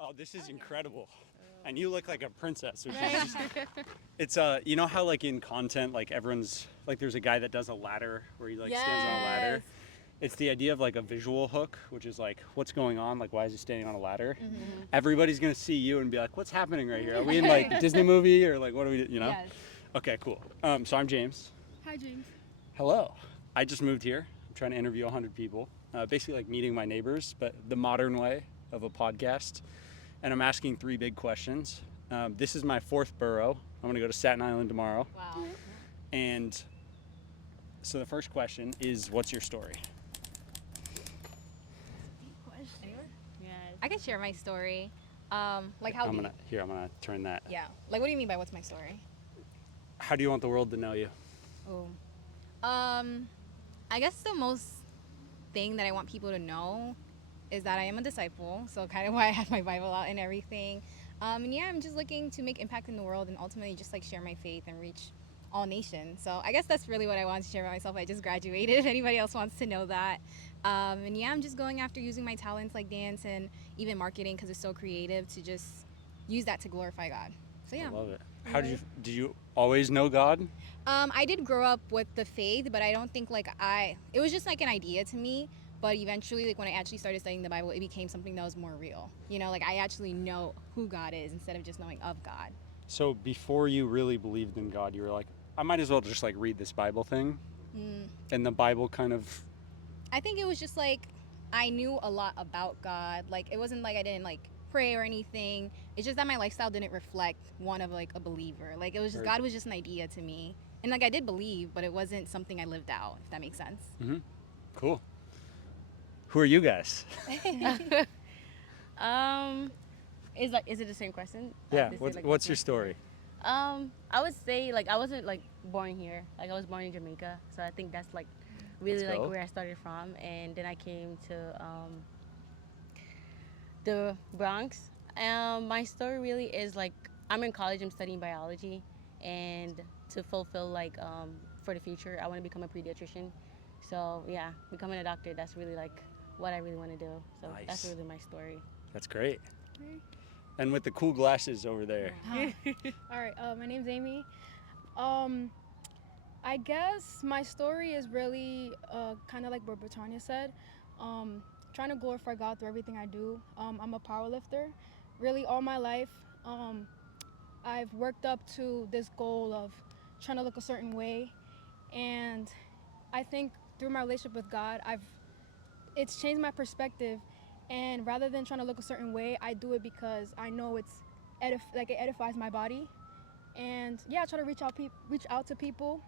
Oh, this is incredible. And you look like a princess, which is just, it's you know how like in content like everyone's like there's a guy that does a ladder where he like stands on a ladder. It's the idea of like a visual hook, which is like what's going on, like why is he standing on a ladder? Everybody's going to see you and be like, what's happening right here? Are we in like a Disney movie or like what are we, you know? Yes. Okay, cool. So I'm James. Hi, James. Hello. I just moved here. I'm trying to interview 100 people. Basically like meeting my neighbors, but the modern way of a podcast. And I'm asking 3 big questions. This is my 4th borough. I'm going to go to Staten Island tomorrow. Wow. And so the first question is, what's your story? I can share my story. Like how I'm do gonna turn that. yeah. Like what do you mean by what's my story? How do you want the world to know you? Oh. I guess the most thing that I want people to know is that I am a disciple. So kind of why I have my Bible out and everything. And yeah, I'm just looking to make impact in the world and ultimately just like share my faith and reach all nations. So I guess that's really what I wanted to share about myself. I just graduated if anybody else wants to know that. And yeah, I'm just going after using my talents like dance and even marketing because it's so creative to just use that to glorify God. So yeah. I love it. How did you always know God? I did grow up with the faith, but I don't think it was just like an idea to me. But eventually, like when I actually started studying the Bible, it became something that was more real. You know, like I actually know who God is instead of just knowing of God. So before you really believed in God, you were like, I might as well just like read this Bible thing. And the Bible kind of. I think it was just like I knew a lot about God. Like it wasn't like I didn't like pray or anything. It's just that my lifestyle didn't reflect one of like a believer. Like it was just God was just an idea to me. And like I did believe, but it wasn't something I lived out, if that makes sense. Cool. Who are you guys? Is it the same question? Yeah. This is, What's your story? I would say like I wasn't like born here. Like I was born in Jamaica, so I think that's like really Let's like go. where I started from, and then I came to the Bronx. My story really is like I'm in college. I'm studying biology, and to fulfill like for the future, I want to become a pediatrician. So yeah, becoming a doctor. That's really like what I really want to do. So that's Nice. really my story. That's great. And with the cool glasses over there. All right, my name's Amy. I guess my story is really kind of like what Britannia said. Trying to glorify God through everything I do. I'm a power lifter. Really, all my life, I've worked up to this goal of trying to look a certain way. And I think through my relationship with God, it's changed my perspective. And rather than trying to look a certain way, I do it because I know it edifies my body. And yeah, I try to reach out to people,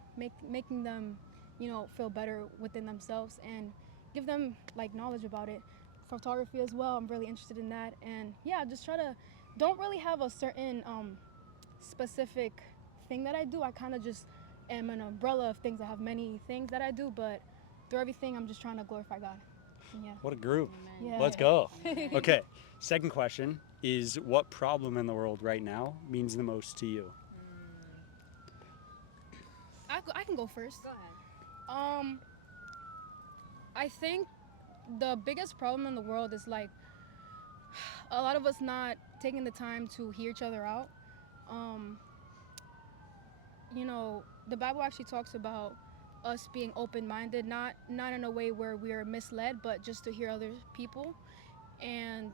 making them, feel better within themselves and give them like knowledge about it. Photography as well, I'm really interested in that. And yeah, just don't really have a certain specific thing that I do. I kind of just am an umbrella of things. I have many things that I do, but through everything, I'm just trying to glorify God. Yeah. What a group. Yeah. Let's go. Okay. Second question is, what problem in the world right now means the most to you? I can go first. Go ahead. I think the biggest problem in the world is like a lot of us not taking the time to hear each other out. Um, the Bible actually talks about us being open-minded, not in a way where we are misled, but just to hear other people. And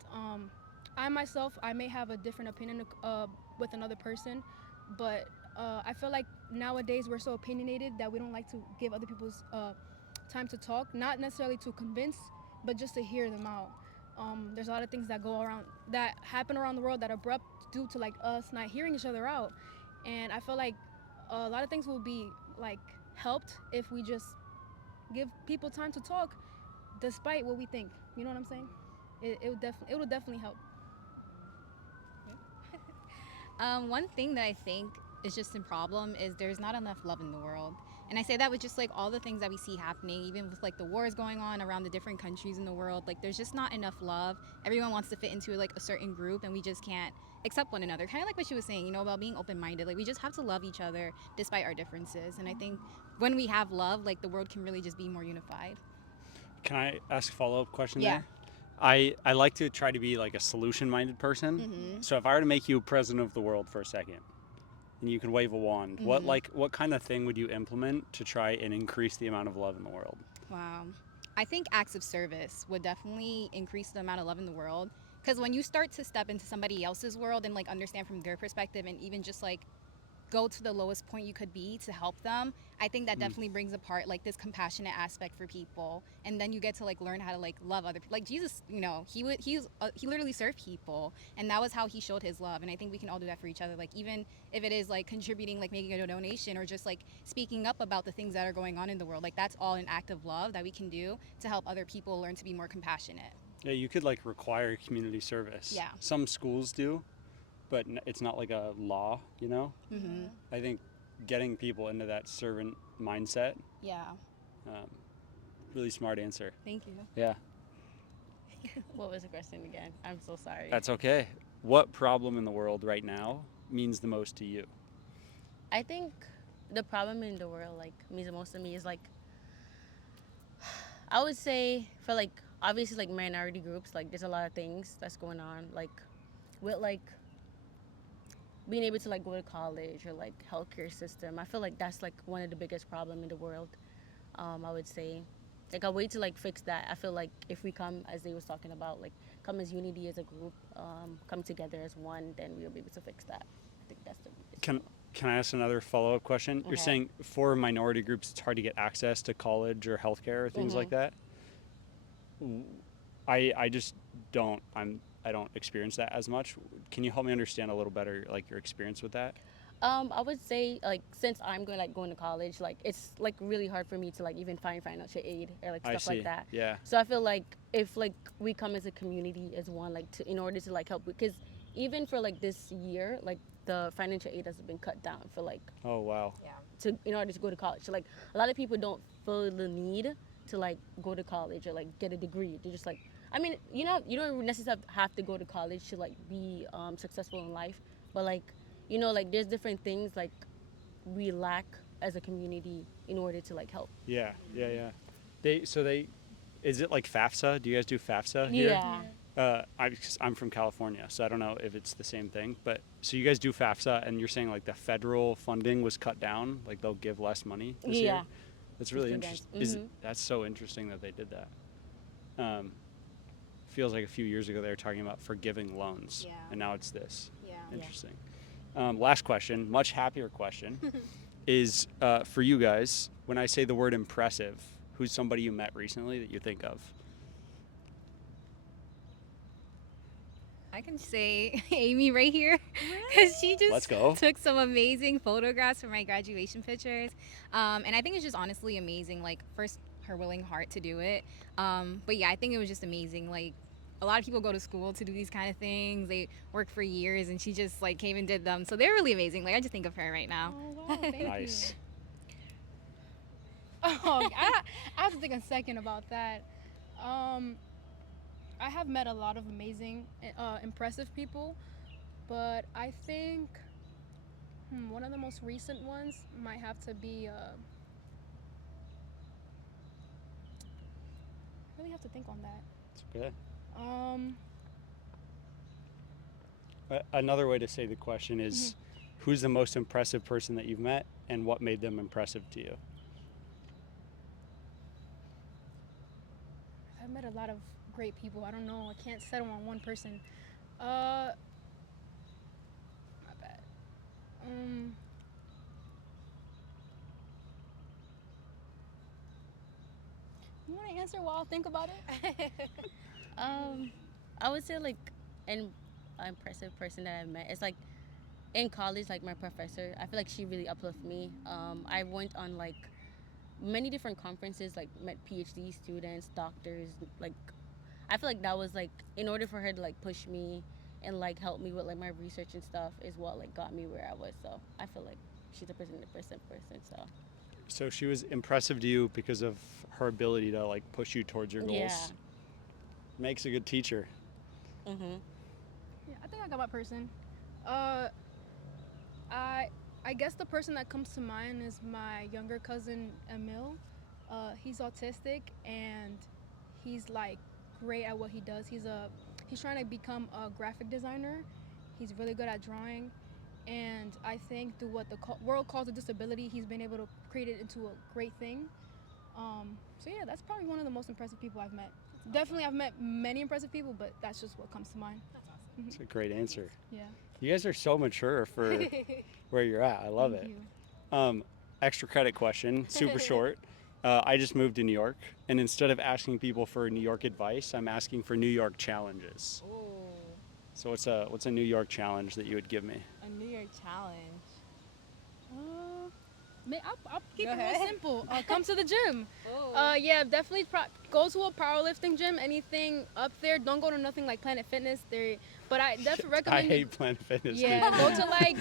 I myself, I may have a different opinion with another person, but I feel like nowadays we're so opinionated that we don't like to give other people's time to talk, not necessarily to convince, but just to hear them out. There's a lot of things that happen around the world that are abrupt due to like us not hearing each other out, and I feel like a lot of things will be like helped if we just give people time to talk, despite what we think. You know what I'm saying? It will definitely help. One thing that I think is just a problem is there's not enough love in the world. And I say that with just like all the things that we see happening, even with like the wars going on around the different countries in the world. Like there's just not enough love. Everyone wants to fit into like a certain group and we just can't accept one another. Kind of like what she was saying, about being open-minded. Like we just have to love each other despite our differences. And I think when we have love, like the world can really just be more unified. Can I ask a follow-up question Yeah. I like to try to be like a solution-minded person. Mm-hmm. So if I were to make you president of the world for a second, and you could wave a wand, what kind of thing would you implement to try and increase the amount of love in the world? Wow. I think acts of service would definitely increase the amount of love in the world. Because when you start to step into somebody else's world and like understand from their perspective and even just like go to the lowest point you could be to help them, I think that definitely brings apart like this compassionate aspect for people, and then you get to like learn how to like love other people. Like Jesus, you know, he literally served people, and that was how he showed his love. And I think we can all do that for each other, like even if it is like contributing, like making a donation, or just like speaking up about the things that are going on in the world. Like that's all an act of love that we can do to help other people learn to be more compassionate. Yeah, you could like require community service. Yeah. Some schools do, but it's not like a law, you know? Mm-hmm. I think getting people into that servant mindset, Yeah. really smart answer. Thank you. Yeah, What was the question again? I'm so sorry. that's okay. What problem in the world right now means the most to you? I think the problem in the world like means the most to me is like I would say for like obviously like minority groups, like there's a lot of things that's going on like with like being able to like go to college or like healthcare system. I feel like that's like one of the biggest problem in the world. I would say like a way to like fix that. I feel like if we come, as they was talking about, like come as unity as a group, come together as one, then we'll be able to fix that. I think that's the biggest Can problem. Can I ask another follow-up question? You're Okay. saying for minority groups, it's hard to get access to college or healthcare or things like that. I just don't. I don't experience that as much. Can you help me understand a little better, like your experience with that? I would say like since I'm going to college, like it's like really hard for me to like even find financial aid or like I stuff see. like that. Yeah. So I feel like if like we come as a community as one, like to in order to like help, because even for like this year, like the financial aid has been cut down for like Oh wow. to in order to go to college. So like a lot of people don't feel the need to like go to college or like get a degree. They're just like, I mean, you don't necessarily have to go to college to like be successful in life, but like like there's different things like we lack as a community in order to like help. Yeah. Yeah. Yeah. They is it like FAFSA? Do you guys do FAFSA here? Yeah. I'm from California, so I don't know if it's the same thing. But so you guys do FAFSA, and you're saying like the federal funding was cut down, like they'll give less money this year. Yeah. That's really Students. interesting. That's so interesting that they did that. Feels like a few years ago they were talking about forgiving loans, Yeah. and now it's this. Yeah. Interesting. Last question, much happier question, is for you guys. When I say the word impressive, who's somebody you met recently that you think of? I can say Amy right here, because she just Let's go. took some amazing photographs for my graduation pictures, and I think it's just honestly amazing. Like first, her willing heart to do it, but yeah, I think it was just amazing. Like a lot of people go to school to do these kind of things. They work for years, and she just like came and did them. So they're really amazing. Like I just think of her right now. Oh, wow, thank Nice. you. Oh, I have to think a second about that. I have met a lot of amazing, impressive people, but I think one of the most recent ones might have to be. I really have to think on that. It's good. Um, Another way to say the question is, who's the most impressive person that you've met, and what made them impressive to you? I've met a lot of great people. I don't know. I can't settle on one person. My bad. You want to answer while I think about it? I would say like an impressive person that I've met. It's like in college, like my professor. I feel like she really uplifted me. I went on like many different conferences, like met PhD students, doctors. Like I feel like that was like in order for her to like push me and like help me with like my research and stuff is what like got me where I was. So I feel like she's a person. So So she was impressive to you because of her ability to like push you towards your goals. yeah. Makes a good teacher. Mhm. Yeah, I think I got my person. I guess the person that comes to mind is my younger cousin Emil. He's autistic and he's like great at what he does. He's trying to become a graphic designer. He's really good at drawing, and I think through what the world calls a disability, he's been able to create it into a great thing. So yeah, that's probably one of the most impressive people I've met. Definitely, I've met many impressive people, but that's just what comes to mind. That's a great answer. Yeah. You guys are so mature for where you're at. I love Thank it. you. Extra credit question, super short. I just moved to New York, and instead of asking people for New York advice, I'm asking for New York challenges. Ooh, So what's a New York challenge that you would give me? a New York challenge. I'll keep Go it real ahead. simple. Come to the gym. Ooh. Yeah, definitely go to a powerlifting gym. Anything up there. Don't go to nothing like Planet Fitness. But I definitely I recommend. hate Planet Fitness. Yeah, dude. go to like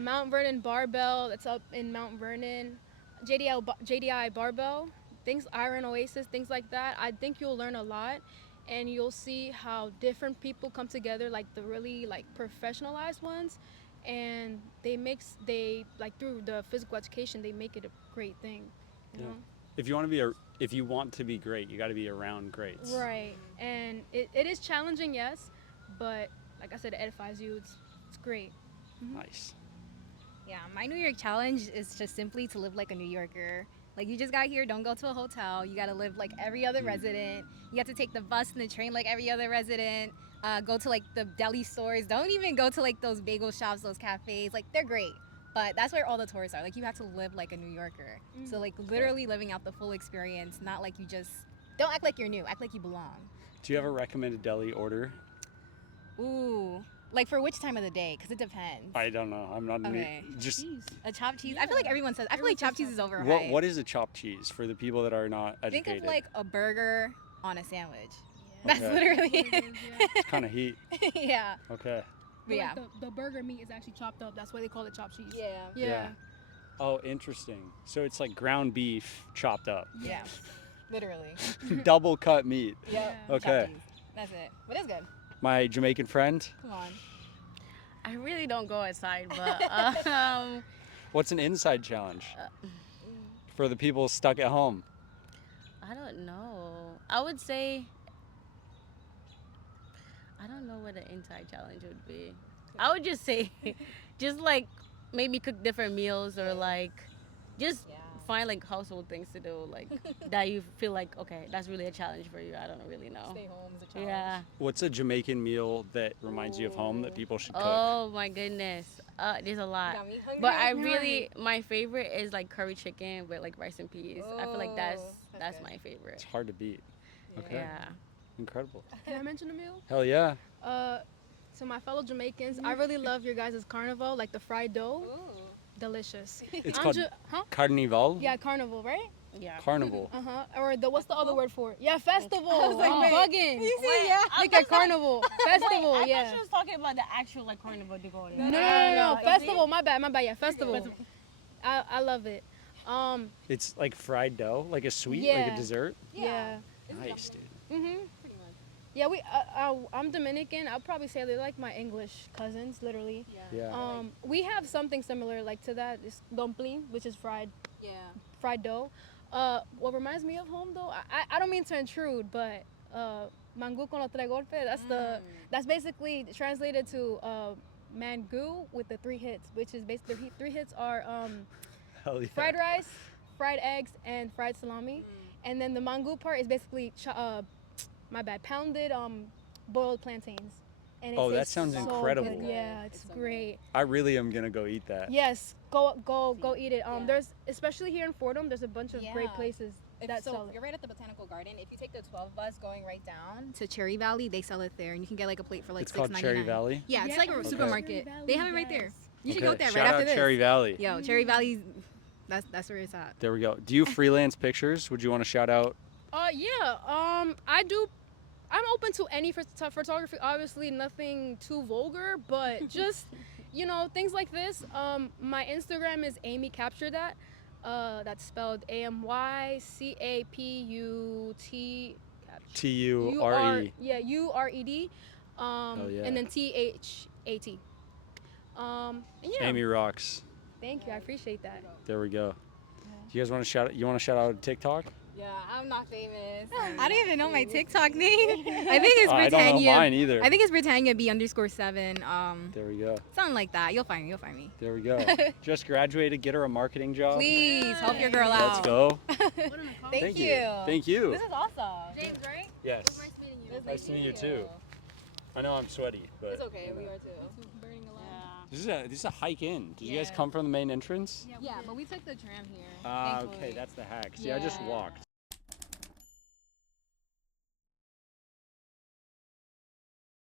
Mount Vernon Barbell. That's up in Mount Vernon. JDI Barbell. Things Iron Oasis, things like that. I think you'll learn a lot, and you'll see how different people come together. Like the really like professionalized ones, and they like through the physical education they make it a great thing. You Yeah. know? If you want to be great, you got to be around greats. Right, and it is challenging, yes, but like I said, it edifies you. It's great. Nice. Yeah, my New York challenge is just simply to live like a New Yorker. Like, you just got here, don't go to a hotel. You got to live like every other resident. You have to take the bus and the train like every other resident. Go to like the deli stores. Don't even go to like those bagel shops, those cafes. Like, they're great, but that's where all the tourists are. Like, you have to live like a New Yorker. So like literally living out the full experience, not like you just don't act like you're new. Act like you belong. Do you have a recommended deli order? Ooh, like for which time of the day? Because it depends. I don't know. I'm not Okay. just. Jeez. A chopped cheese. I feel like Yeah. everyone says. I feel Everyone like chopped says cheese is chopped. overhyped. What is a chopped cheese for the people that are not Think educated? of like a burger on a sandwich. That's Okay. literally That's what it it. is, yeah. It's kind of heat. Yeah. Okay. But yeah. Like the burger meat is actually chopped up. That's why they call it chopped cheese. Yeah. Yeah. Oh, interesting. So it's like ground beef chopped up. Yeah. Literally. Double cut meat. Yep. Yeah. Okay. Chopped cheese. That's it. But it's good. My Jamaican friend, Come on. I really don't go outside, but what's an inside challenge for the people stuck at home? I don't know. I would say I don't know what an inside challenge would be. I would just say just like maybe cook different meals or like just Yeah. find like household things to do like that you feel like okay, that's really a challenge for you. I don't really know. Stay home is a challenge. Yeah. What's a Jamaican meal that reminds you of home that people should cook? Oh my goodness. There's a lot. Got me hungry. But I really my favorite is like curry chicken with like rice and peas. I feel like that's Oh, that's good. my favorite. It's hard to beat. Okay. Yeah. Incredible. Can I mention a meal? Hell yeah. To my fellow Jamaicans, I really love your guys' carnival, like the fried dough. Delicious. It's I'm called huh? Carnival. Yeah, carnival, right? Yeah. Carnival. Or what's the other word for it? Yeah, festival. I was like, I'm wait. bugging. You see, yeah. Like a carnival. Festival, I yeah. thought she was talking about the actual like carnival to go No, there. festival. My bad. Yeah, festival. I love it. It's like fried dough, like a sweet, like Yeah. a dessert. Yeah. Nice, dude. Pretty much. Yeah, I'm Dominican. I'll probably say they're like my English cousins, literally. Yeah. We have something similar like to that. It's dumpling, which is fried Yeah. dough. What reminds me of home though, I don't mean to intrude, but mango con los tres golpes. That's basically translated to mango with the 3 hits, which is basically 3 hits are Hell yeah. fried rice, fried eggs, and fried salami. And then the mango part is basically pounded boiled plantains. And it Oh, that tastes sounds so incredible. good. Yeah, it's so great. I really am gonna go eat that. Yes, go eat it. There's especially here in Fordham, there's a bunch of great Yeah. places that So sell it. you're right at the botanical garden. If you take the 12 bus going right down to Cherry Valley, they sell it there, and you can get like a plate for like It's called $6.99. Cherry Valley. Yeah, it's Yeah, like a okay. supermarket. Cherry They have it right Valley, there. yes. You should Okay, go there shout right out after this. Cherry Valley. Yo, Cherry Valley, that's where it's at. There we go. Do you freelance pictures? Would you want to shout out? Yeah. I do. I'm open to any photography. Obviously, nothing too vulgar, but just things like this. My Instagram is Amy Capture That. That's spelled AMYCAPUT. TURE. Yeah, URED. Hell yeah. And then THAT. And yeah. Amy rocks. Thank you. I appreciate that. There we go. You guys want to shout? You want to shout out TikTok? Yeah, I'm not famous. I don't even know my TikTok name. I think it's Britannia. I don't know mine either. I think it's Britannia B_7. There we go. Something like that. You'll find me. You'll find me. There we go. Just graduated. Get her a marketing job. Please help your girl Let's out. go. Thank you. Thank you. This is awesome. James, right? Yes. Nice meeting you. Nice to meet you too. I know I'm sweaty, but It's okay. We are too. Burning a lot. this is a hike in. Did you guys come from the main entrance? Yeah, but we took the tram here. Okay, that's the hack. See, I just walked.